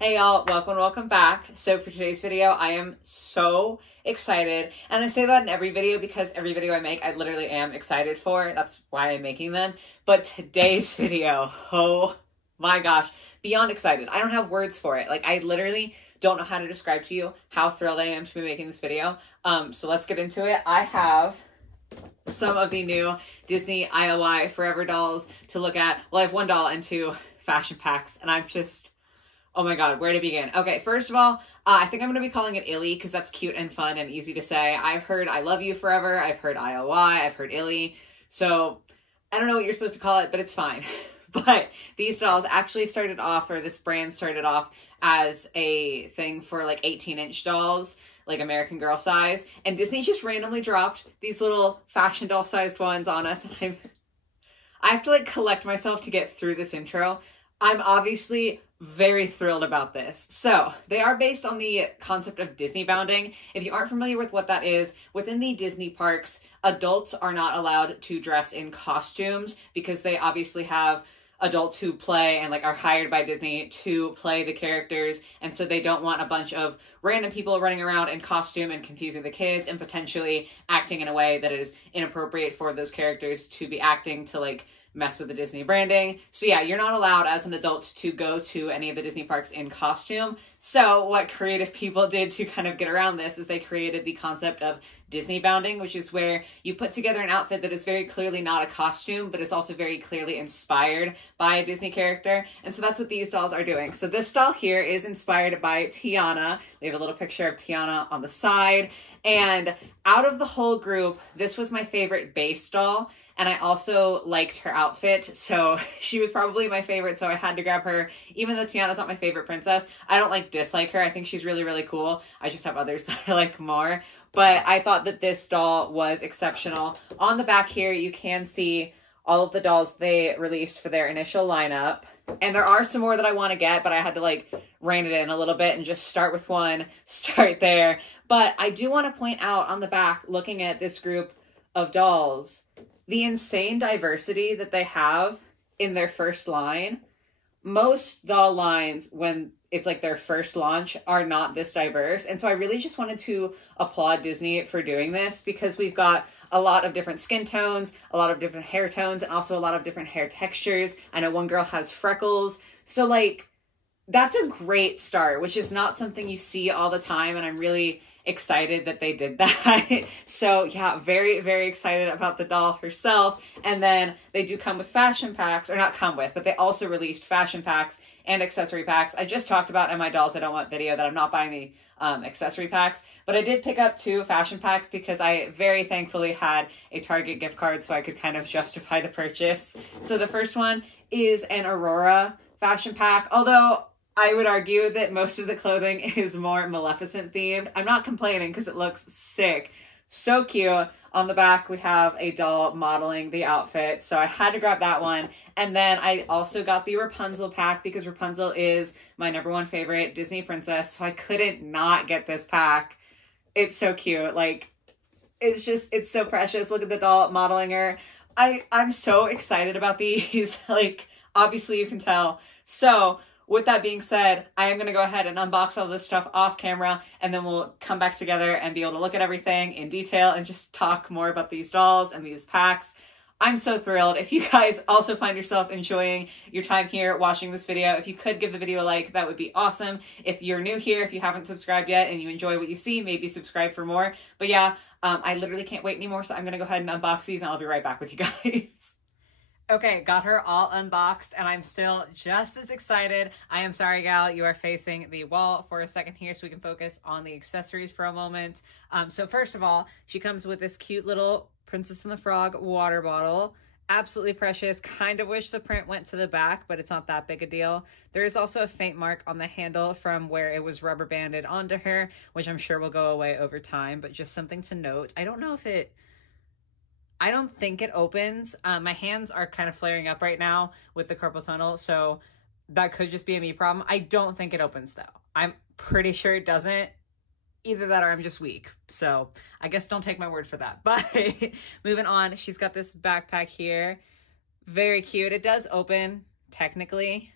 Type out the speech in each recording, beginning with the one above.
Hey y'all, welcome back. So for today's video, I am so excited. And I say that in every video because every video I make, I literally am excited for. That's why I'm making them. But today's video, oh my gosh, beyond excited. I don't have words for it. Like, I literally don't know how to describe to you how thrilled I am to be making this video. So let's get into it. I have some of the new Disney ily 4ever dolls to look at. Well, I have one doll and two fashion packs, and I'm just, oh my god, where to begin? Okay, first of all, I think I'm going to be calling it ily because that's cute and fun and easy to say. I've heard I love you forever, I've heard ily, I've heard ily, so I don't know what you're supposed to call it, but it's fine. But these dolls actually started off, or this brand started off as a thing for like 18-inch dolls, like American Girl size, and Disney just randomly dropped these little fashion doll sized ones on us, and I have to like collect myself to get through this intro. I'm obviously very thrilled about this. So they are based on the concept of Disney bounding. If you aren't familiar with what that is, within the Disney parks, adults are not allowed to dress in costumes because they obviously have adults who play and like are hired by Disney to play the characters, and so they don't want a bunch of random people running around in costume and confusing the kids and potentially acting in a way that is inappropriate for those characters to be acting to like mess with the Disney branding. So yeah, you're not allowed as an adult to go to any of the Disney parks in costume. So what creative people did to kind of get around this is they created the concept of Disney bounding, which is where you put together an outfit that is very clearly not a costume, but is also very clearly inspired by a Disney character. And so that's what these dolls are doing. So this doll here is inspired by Tiana. We have a little picture of Tiana on the side. And out of the whole group, this was my favorite base doll. And I also liked her outfit, so she was probably my favorite, so I had to grab her. Even though Tiana's not my favorite princess, I don't like dislike her. I think she's really, really cool. I just have others that I like more. But I thought that this doll was exceptional. On the back here, you can see all of the dolls they released for their initial lineup. And there are some more that I want to get, but I had to like rein it in a little bit and just start with one, start there. But I do want to point out on the back, looking at this group of dolls, the insane diversity that they have in their first line. Most doll lines, when it's like their first launch, are not this diverse. And so I really just wanted to applaud Disney for doing this, because we've got a lot of different skin tones, a lot of different hair tones, and also a lot of different hair textures. I know one girl has freckles. So like, that's a great start, which is not something you see all the time. And I'm really excited that they did that. So yeah, very, very excited about the doll herself. And then they do come with fashion packs, or not come with, but they also released fashion packs and accessory packs. I just talked about in my Dolls I Don't Want video that I'm not buying the accessory packs, but I did pick up two fashion packs because I very thankfully had a Target gift card so I could kind of justify the purchase. So the first one is an Aurora fashion pack, although I would argue that most of the clothing is more Maleficent themed. I'm not complaining because it looks sick. So cute. On the back, we have a doll modeling the outfit. So I had to grab that one. And then I also got the Rapunzel pack because Rapunzel is my #1 favorite Disney princess. So I couldn't not get this pack. It's so cute. Like, it's so precious. Look at the doll modeling her. I'm so excited about these. Like, obviously you can tell. So with that being said, I am going to go ahead and unbox all this stuff off camera, and then we'll come back together and be able to look at everything in detail and just talk more about these dolls and these packs. I'm so thrilled. If you guys also find yourself enjoying your time here watching this video, if you could give the video a like, that would be awesome. If you're new here, if you haven't subscribed yet and you enjoy what you see, maybe subscribe for more. But yeah, I literally can't wait anymore, so I'm going to go ahead and unbox these, and I'll be right back with you guys. Okay, got her all unboxed, and I'm still just as excited. I am sorry, gal, you are facing the wall for a second here so we can focus on the accessories for a moment. So first of all, she comes with this cute little Princess and the Frog water bottle. Absolutely precious. Kind of wish the print went to the back, but it's not that big a deal. There is also a faint mark on the handle from where it was rubber banded onto her, which I'm sure will go away over time, but just something to note. I don't think it opens. My hands are kind of flaring up right now with the carpal tunnel, so that could just be a me problem. I don't think it opens though. I'm pretty sure it doesn't. Either that or I'm just weak. So I guess don't take my word for that. But moving on, she's got this backpack here. Very cute. It does open technically.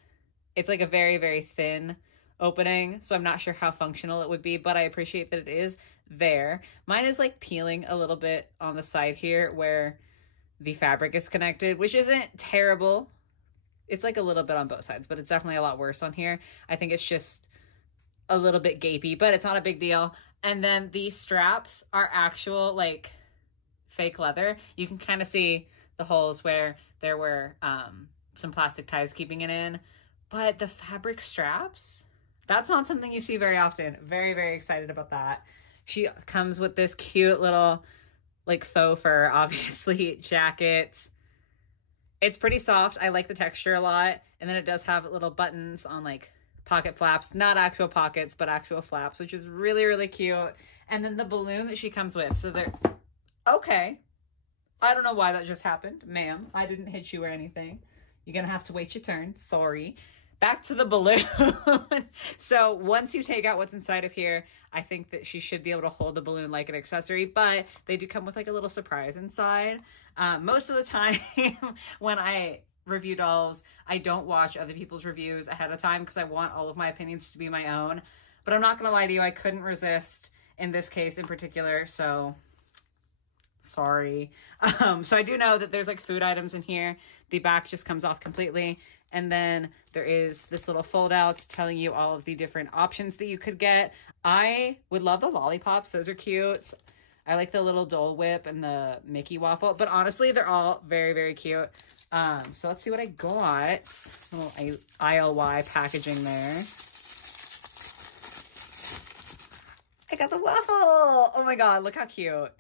It's like a very, very thin opening, so I'm not sure how functional it would be, but I appreciate that it is there. Mine is like peeling a little bit on the side here where the fabric is connected, which isn't terrible. It's like a little bit on both sides, but it's definitely a lot worse on here. I think it's just a little bit gapey, but it's not a big deal. And then the straps are actual like fake leather. You can kind of see the holes where there were some plastic ties keeping it in, but the fabric straps, that's not something you see very often. Very, very excited about that. She comes with this cute little like faux fur, obviously, jacket. It's pretty soft. I like the texture a lot. And then it does have little buttons on like pocket flaps, not actual pockets, but actual flaps, which is really, really cute. And then the balloon that she comes with. So they're okay. I don't know why that just happened. Ma'am, I didn't hit you or anything. You're going to have to wait your turn. Sorry. Back to the balloon. So once you take out what's inside of here, I think that she should be able to hold the balloon like an accessory, but they do come with like a little surprise inside. Most of the time when I review dolls, I don't watch other people's reviews ahead of time because I want all of my opinions to be my own. But I'm not going to lie to you, I couldn't resist in this case in particular, so sorry. So I do know that there's like food items in here. The back just comes off completely. And then there is this little fold out telling you all of the different options that you could get. I would love the lollipops. Those are cute. I like the little Dole Whip and the Mickey waffle, but honestly, they're all very, very cute. So let's see what I got. Little ily packaging there. I got the waffle. Oh my God, look how cute.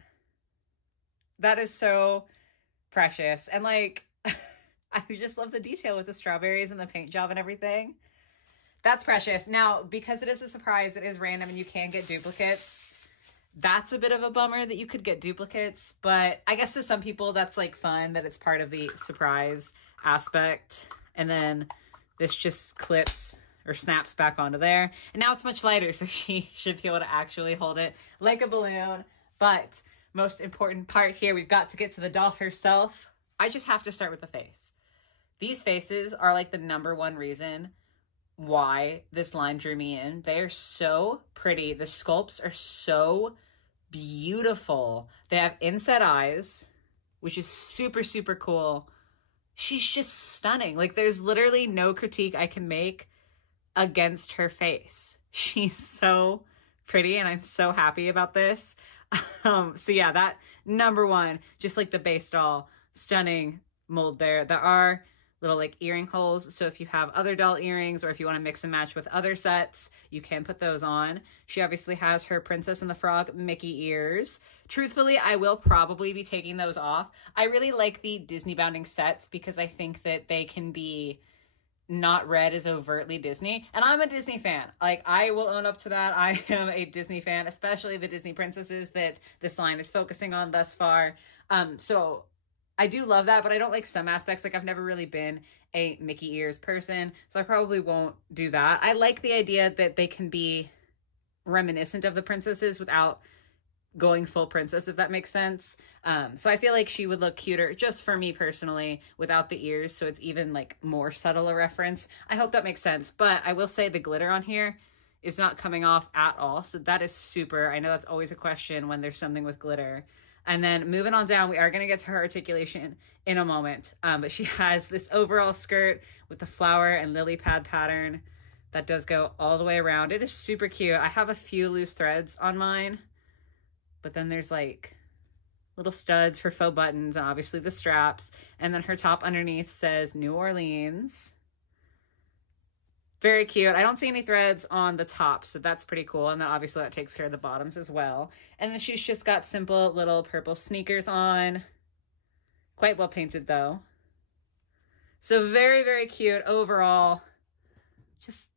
That is so precious. And like, I just love the detail with the strawberries and the paint job and everything. That's precious. Now, because it is a surprise, it is random and you can get duplicates. That's a bit of a bummer that you could get duplicates, but I guess to some people that's like fun that it's part of the surprise aspect. And then this just clips or snaps back onto there. And now it's much lighter, so she should be able to actually hold it like a balloon. But most important part here, we've got to get to the doll herself. I just have to start with the face. These faces are like the #1 reason why this line drew me in. They are so pretty. The sculpts are so beautiful. They have inset eyes, which is super, super cool. She's just stunning. Like there's literally no critique I can make against her face. She's so pretty and I'm so happy about this. So yeah, that #1, just like the base doll, stunning mold there. There are little like earring holes. So if you have other doll earrings or if you want to mix and match with other sets, you can put those on. She obviously has her Princess and the Frog Mickey ears. Truthfully, I will probably be taking those off. I really like the Disney bounding sets because I think that they can be not read as overtly Disney. And I'm a Disney fan. Like, I will own up to that. I am a Disney fan, especially the Disney princesses that this line is focusing on thus far. So I do love that, but I don't like some aspects. Like, I've never really been a Mickey ears person, so I probably won't do that. I like the idea that they can be reminiscent of the princesses without going full princess, if that makes sense. So I feel like she would look cuter, just for me personally, without the ears, so it's even like more subtle a reference. I hope that makes sense, but I will say the glitter on here is not coming off at all, so that is super. I know that's always a question when there's something with glitter. And then moving on down, we are going to get to her articulation in a moment, but she has this overall skirt with the flower and lily pad pattern that does go all the way around. It is super cute. I have a few loose threads on mine, but then there's like little studs for faux buttons and obviously the straps. And then her top underneath says New Orleans. Very cute. I don't see any threads on the top, so that's pretty cool. And then obviously that takes care of the bottoms as well. And then she's just got simple little purple sneakers on. Quite well painted though. So very, very cute overall.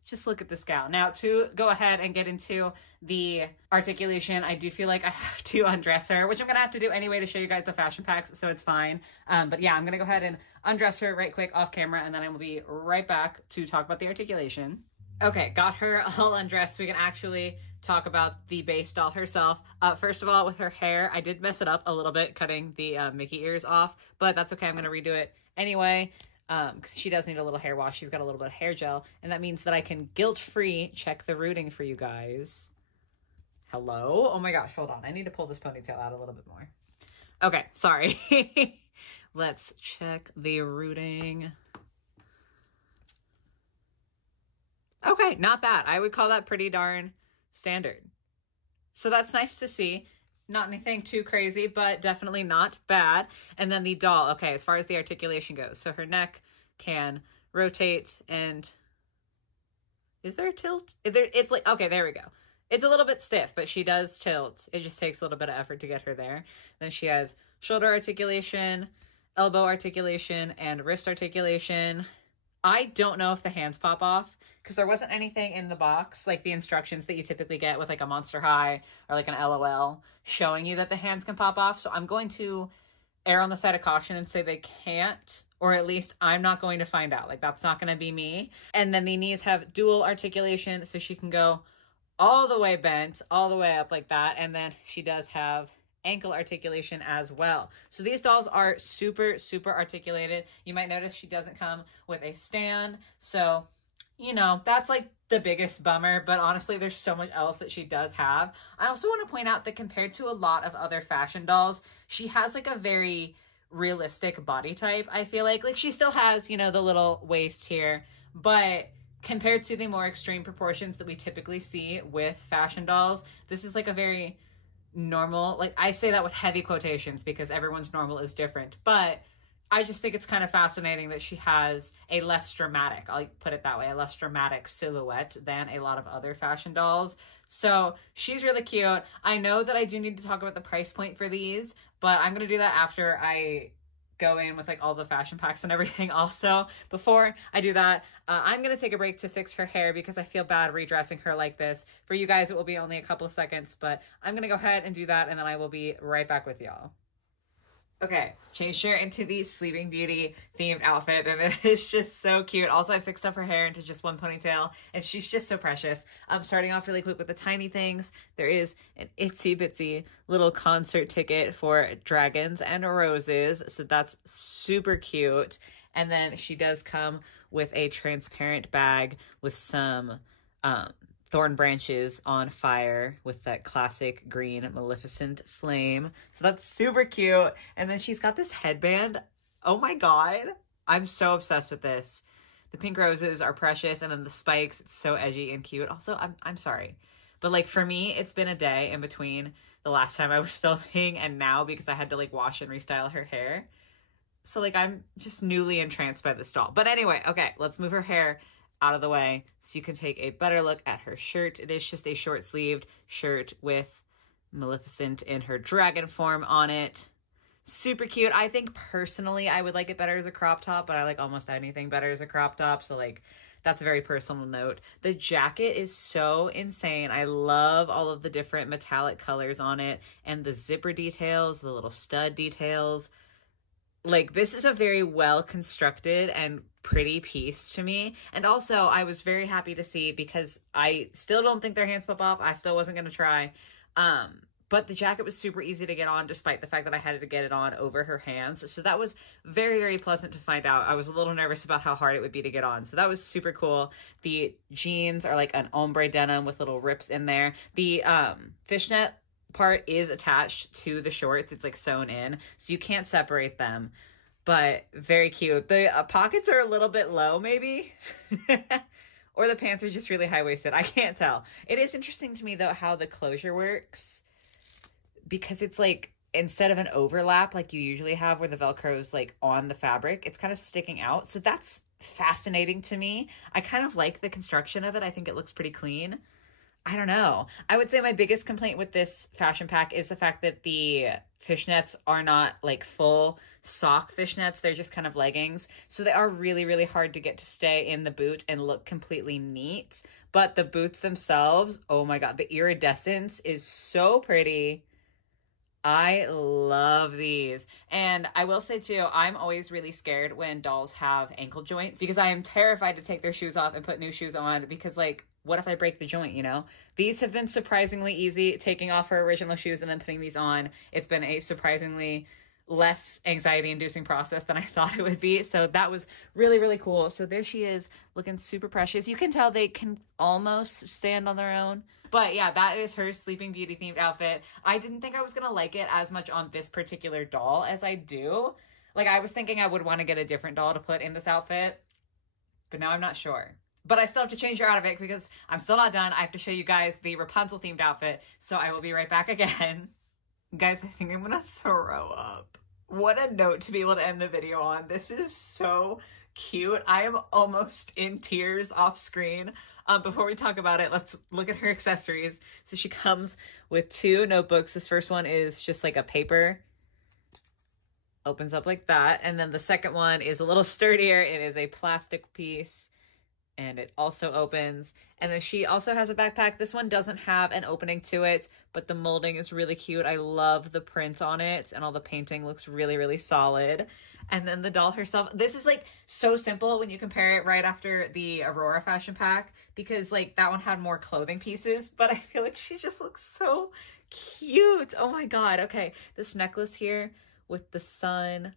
Just look at this gal. Now, to go ahead and get into the articulation, I do feel like I have to undress her, which I'm going to have to do anyway to show you guys the fashion packs, so it's fine. But yeah, I'm going to go ahead and undress her right quick off camera, and then I will be right back to talk about the articulation. Okay, got her all undressed. We can actually talk about the base doll herself. First of all, with her hair, I did mess it up a little bit, cutting the Mickey ears off, but that's okay. I'm going to redo it anyway. because she does need a little hair wash. She's got a little bit of hair gel, and that means that I can guilt-free check the rooting for you guys. Hello? Oh my gosh, hold on. I need to pull this ponytail out a little bit more. Okay, sorry. Let's check the rooting. Okay, not bad. I would call that pretty darn standard. So that's nice to see. Not anything too crazy, but definitely not bad. And then the doll. Okay, as far as the articulation goes. So her neck can rotate and... Is there a tilt? It's like... Okay, there we go. It's a little bit stiff, but she does tilt. It just takes a little bit of effort to get her there. Then she has shoulder articulation, elbow articulation, and wrist articulation. I don't know if the hands pop off because there wasn't anything in the box, like the instructions that you typically get with like a Monster High or like an LOL showing you that the hands can pop off. So I'm going to err on the side of caution and say they can't, or at least I'm not going to find out. Like that's not going to be me. And then the knees have dual articulation, so she can go all the way bent, all the way up like that. And then she does have ankle articulation as well. So these dolls are super, super articulated. You might notice she doesn't come with a stand. So, you know, that's like the biggest bummer, but honestly, there's so much else that she does have. I also want to point out that compared to a lot of other fashion dolls, she has like a very realistic body type, I feel like. Like she still has, you know, the little waist here, but compared to the more extreme proportions that we typically see with fashion dolls, this is like a very normal, like I say that with heavy quotations because everyone's normal is different, but I just think it's kind of fascinating that she has a less dramatic, I'll put it that way, a less dramatic silhouette than a lot of other fashion dolls. So she's really cute. I know that I do need to talk about the price point for these, but I'm going to do that after I go in with like all the fashion packs and everything. Also, before I do that, I'm going to take a break to fix her hair because I feel bad redressing her like this. For you guys, it will be only a couple of seconds, but I'm going to go ahead and do that, and then I will be right back with y'all. Okay, changed her into the Sleeping Beauty themed outfit, and it is just so cute. Also, I fixed up her hair into just one ponytail, and she's just so precious. I'm starting off really quick with the tiny things. There is an itsy bitsy little concert ticket for Dragons and Roses, so that's super cute. And then she does come with a transparent bag with some thorn branches on fire with that classic green Maleficent flame. So that's super cute. And then she's got this headband. Oh my God. I'm so obsessed with this. The pink roses are precious. And then the spikes, it's so edgy and cute. Also, I'm sorry. But like for me, it's been a day in between the last time I was filming and now because I had to like wash and restyle her hair. So like I'm just newly entranced by this doll. But anyway, okay, let's move her hair out of the way so you can take a better look at her shirt. It is just a short-sleeved shirt with Maleficent in her dragon form on it. Super cute. I think personally I would like it better as a crop top, but I like almost anything better as a crop top, so like that's a very personal note. The jacket is so insane. I love all of the different metallic colors on it and the zipper details, the little stud details. Like, this is a very well-constructed and pretty piece to me. And also, I was very happy to see, because I still don't think their hands pop off. I still wasn't going to try. But the jacket was super easy to get on, despite the fact that I had to get it on over her hands. So that was very, very pleasant to find out. I was a little nervous about how hard it would be to get on. So that was super cool. The jeans are like an ombre denim with little rips in there. The fishnet part is attached to the shorts. It's like sewn in, so you can't separate them, but very cute. The pockets are a little bit low maybe or the pants are just really high-waisted. I can't tell. It is interesting to me though how the closure works, because it's like instead of an overlap like you usually have where the Velcro's like on the fabric, it's kind of sticking out. So that's fascinating to me. I kind of like the construction of it. I think it looks pretty clean. I don't know. I would say my biggest complaint with this fashion pack is the fact that the fishnets are not like full sock fishnets. They're just kind of leggings. So they are really, really hard to get to stay in the boot and look completely neat. But the boots themselves, oh my God, the iridescence is so pretty. I love these. And I will say too, I'm always really scared when dolls have ankle joints because I am terrified to take their shoes off and put new shoes on because like, what if I break the joint, you know? These have been surprisingly easy, taking off her original shoes and then putting these on. It's been a surprisingly less anxiety inducing process than I thought it would be. So that was really, really cool. So there she is looking super precious. You can tell they can almost stand on their own. But yeah, that is her Sleeping Beauty themed outfit. I didn't think I was going to like it as much on this particular doll as I do. Like I was thinking I would want to get a different doll to put in this outfit, but now I'm not sure. But I still have to change her out of it because I'm still not done. I have to show you guys the Rapunzel themed outfit. So I will be right back again. Guys, I think I'm gonna throw up. What a note to be able to end the video on. This is so cute. I am almost in tears off screen. Before we talk about it, let's look at her accessories. So she comes with 2 notebooks. This first one is just like a paper. Opens up like that. And then the second one is a little sturdier. It is a plastic piece. And it also opens. And then she also has a backpack. This one doesn't have an opening to it, but the molding is really cute. I love the print on it, and all the painting looks really, really solid. And then the doll herself, this is like so simple when you compare it right after the Aurora fashion pack, because like that one had more clothing pieces, but I feel like she just looks so cute. Oh my God. Okay. This necklace here with the sun,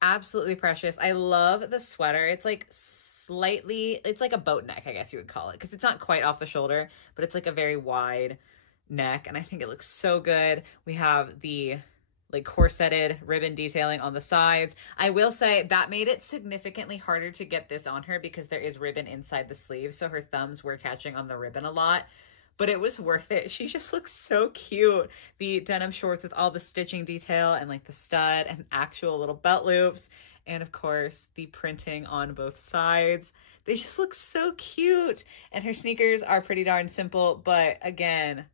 absolutely precious. I love the sweater. It's like slightly, it's like a boat neck, I guess you would call it, because it's not quite off the shoulder, but it's like a very wide neck, and I think it looks so good. We have the like corseted ribbon detailing on the sides. I will say that made it significantly harder to get this on her because there is ribbon inside the sleeve, so her thumbs were catching on the ribbon a lot. But it was worth it. She just looks so cute. The denim shorts with all the stitching detail and like the stud and actual little belt loops. And of course, the printing on both sides. They just look so cute. And her sneakers are pretty darn simple, but again,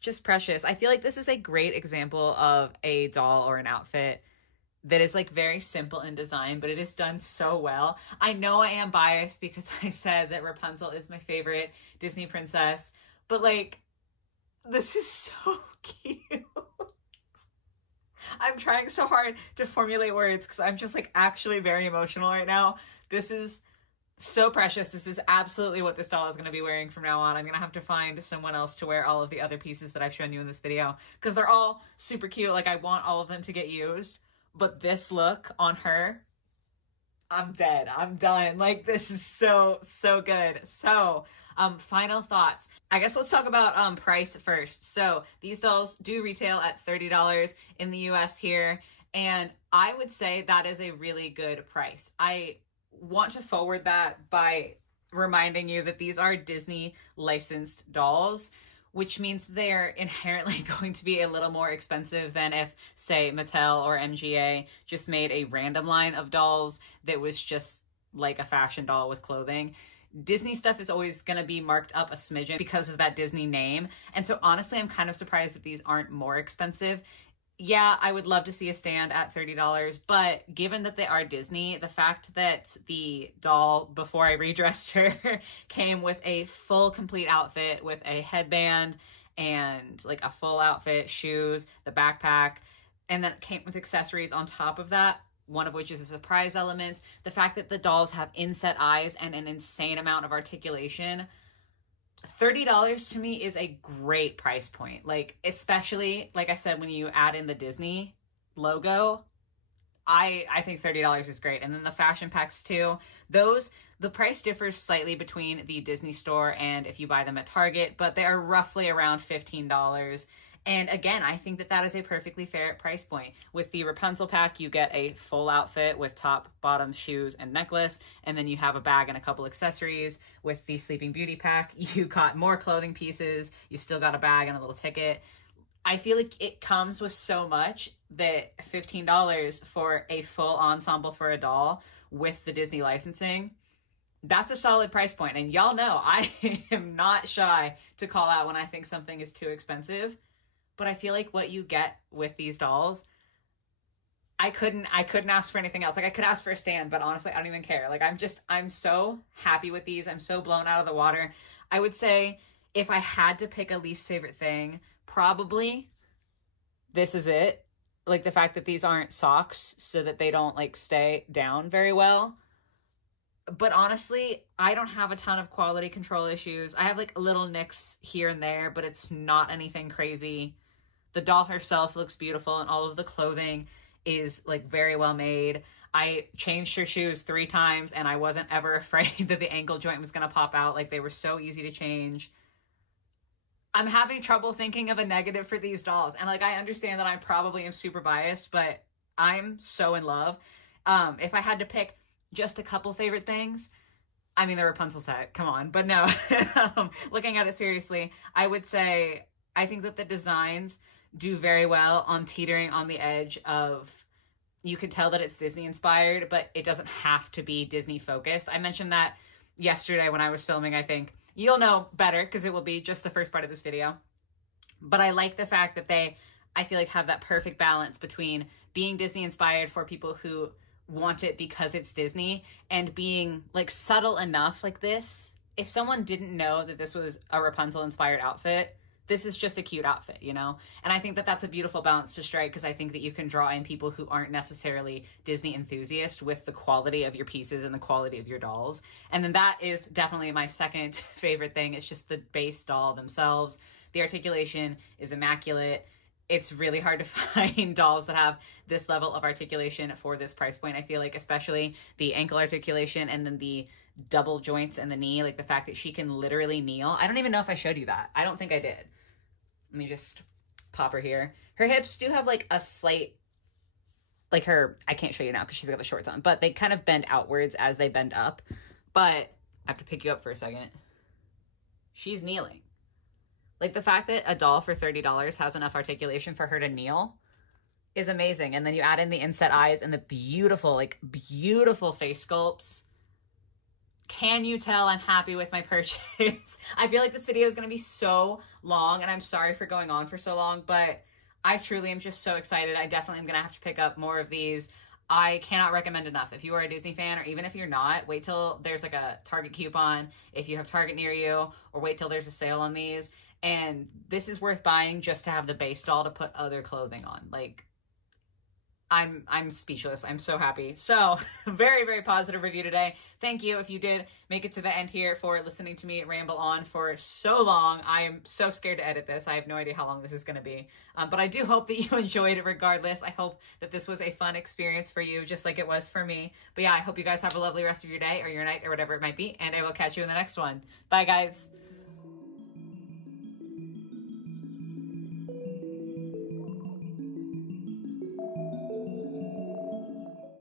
just precious. I feel like this is a great example of a doll or an outfit that is like very simple in design, but it is done so well. I know I am biased because I said that Rapunzel is my favorite Disney princess, but like, this is so cute. I'm trying so hard to formulate words because I'm just like actually very emotional right now. This is so precious. This is absolutely what this doll is going to be wearing from now on. I'm going to have to find someone else to wear all of the other pieces that I've shown you in this video because they're all super cute. Like I want all of them to get used, but this look on her, I'm dead. I'm done. Like, this is so, so good. So, final thoughts. I guess let's talk about price first. So these dolls do retail at $30 in the US here, and I would say that is a really good price. I want to forward that by reminding you that these are Disney licensed dolls, which means they're inherently going to be a little more expensive than if, say, Mattel or MGA just made a random line of dolls that was just like a fashion doll with clothing. Disney stuff is always going to be marked up a smidgen because of that Disney name. And so honestly, I'm kind of surprised that these aren't more expensive. Yeah, I would love to see a stand at $30, but given that they are Disney, the fact that the doll, before I redressed her, came with a full complete outfit with a headband and like a full outfit, shoes, the backpack, and then it came with accessories on top of that, one of which is a surprise element. The fact that the dolls have inset eyes and an insane amount of articulation, $30 to me is a great price point. Like, especially, like I said, when you add in the Disney logo, I think $30 is great. And then the fashion packs too. Those, the price differs slightly between the Disney store and if you buy them at Target, but they are roughly around $15. And again, I think that that is a perfectly fair price point. With the Rapunzel pack, you get a full outfit with top, bottom, shoes, and necklace. And then you have a bag and a couple accessories. With the Sleeping Beauty pack, you got more clothing pieces. You still got a bag and a little ticket. I feel like it comes with so much that $15 for a full ensemble for a doll with the Disney licensing, that's a solid price point. And y'all know I am not shy to call out when I think something is too expensive. But I feel like what you get with these dolls, I couldn't ask for anything else. Like, I could ask for a stand, but honestly, I don't even care. Like, I'm so happy with these. I'm so blown out of the water. I would say if I had to pick a least favorite thing, probably this is it. Like, the fact that these aren't socks so that they don't like stay down very well. But honestly, I don't have a ton of quality control issues. I have like little nicks here and there, but it's not anything crazy. The doll herself looks beautiful, and all of the clothing is like very well made. I changed her shoes 3 times and I wasn't ever afraid that the ankle joint was going to pop out. Like, they were so easy to change. I'm having trouble thinking of a negative for these dolls. And like, I understand that I probably am super biased, but I'm so in love. If I had to pick just a couple favorite things, I mean, the Rapunzel set, come on. But no, looking at it seriously, I would say, I think that the designs do very well on teetering on the edge of, you could tell that it's Disney inspired, but it doesn't have to be Disney focused. I mentioned that yesterday when I was filming, I think. You'll know better because it will be just the first part of this video. But I like the fact that they, I feel like, have that perfect balance between being Disney inspired for people who want it because it's Disney and being like subtle enough like this. If someone didn't know that this was a Rapunzel inspired outfit, this is just a cute outfit, you know? And I think that that's a beautiful balance to strike, because I think that you can draw in people who aren't necessarily Disney enthusiasts with the quality of your pieces and the quality of your dolls. And then that is definitely my second favorite thing. It's just the base doll themselves. The articulation is immaculate. It's really hard to find dolls that have this level of articulation for this price point, I feel like, especially the ankle articulation and then the double joints and the knee, like the fact that she can literally kneel. I don't even know if I showed you that. I don't think I did. Let me just pop her here. Her hips do have like a slight, like her, I can't show you now because she's got the shorts on, but they kind of bend outwards as they bend up. But I have to pick you up for a second. She's kneeling. Like, the fact that a doll for $30 has enough articulation for her to kneel is amazing. And then you add in the inset eyes and the beautiful, like, beautiful face sculpts. Can you tell I'm happy with my purchase? I feel like this video is going to be so long, and I'm sorry for going on for so long, but I truly am just so excited. I definitely am going to have to pick up more of these. I cannot recommend enough. If you are a Disney fan, or even if you're not, wait till there's like a Target coupon if you have Target near you, or wait till there's a sale on these. And this is worth buying just to have the base doll to put other clothing on. Like, I'm speechless. I'm so happy. So very, very positive review today. Thank you if you did make it to the end here for listening to me ramble on for so long. I am so scared to edit this. I have no idea how long this is going to be. But I do hope that you enjoyed it regardless. I hope that this was a fun experience for you, just like it was for me. But yeah, I hope you guys have a lovely rest of your day or your night or whatever it might be. And I will catch you in the next one. Bye, guys.